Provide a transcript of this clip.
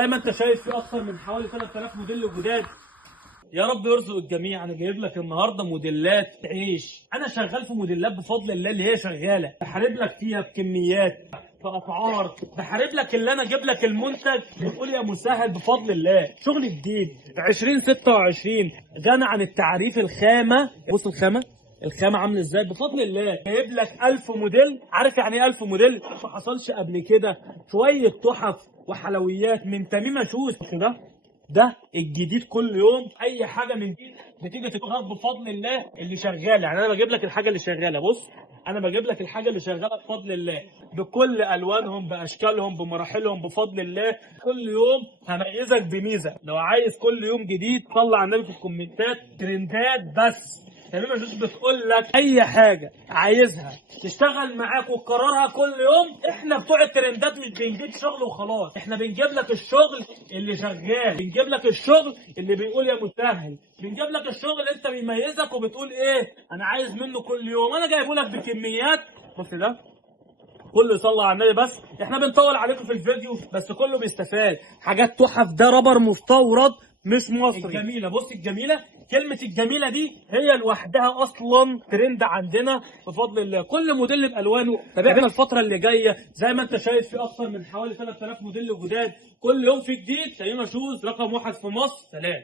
زي ما انت شايف في اكثر من حوالي 3000 موديل جداد. يا رب يرزق الجميع. انا جايب لك النهارده موديلات تعيش. انا شغال في موديلات بفضل الله اللي هي شغاله، بحارب لك فيها بكميات، باسعار، بحارب لك اللي انا اجيب لك المنتج بتقول يا مسهل بفضل الله. شغل جديد 2026 غني عن التعريف. الخامه، بص الخامة عاملة ازاي بفضل الله. جايب لك 1000 موديل. عارف يعني ايه 1000 موديل؟ ما حصلش قبل كده. شوية تحف وحلويات من تميمة شوز. ده الجديد كل يوم. اي حاجه من دي بتيجي تتغير بفضل الله اللي شغاله. يعني انا بجيب لك الحاجه اللي شغاله. بص انا بجيب لك الحاجه اللي شغاله بفضل الله، بكل الوانهم، باشكالهم، بمراحلهم بفضل الله. كل يوم هميزك بميزه. لو عايز كل يوم جديد طلع على النبي في الكومنتات ترندات بس. تمام. مش بتقول لك اي حاجه عايزها تشتغل معاك وتكررها كل يوم. احنا بتوع الترندات مش بنجيب شغل وخلاص، احنا بنجيب لك الشغل اللي شغال، بنجيب لك الشغل اللي بيقول يا مسهل، بنجيب لك الشغل اللي انت بيميزك وبتقول ايه انا عايز منه كل يوم. انا جايبه لك بكميات. بص ده كله يصلي على النبي. بس احنا بنطول عليكم في الفيديو بس كله بيستفاد. حاجات تحف، ده رابر مستورد مش مصري. الجميله، بص الجميله، كلمه الجميله دي هي لوحدها اصلا ترند عندنا بفضل الله. كل موديل بالوانه. تابعنا الفتره اللي جايه. زي ما انت شايف في اكثر من حوالي 3000 موديل جداد. كل يوم في جديد. تميمة شوز رقم 1 في مصر. سلام.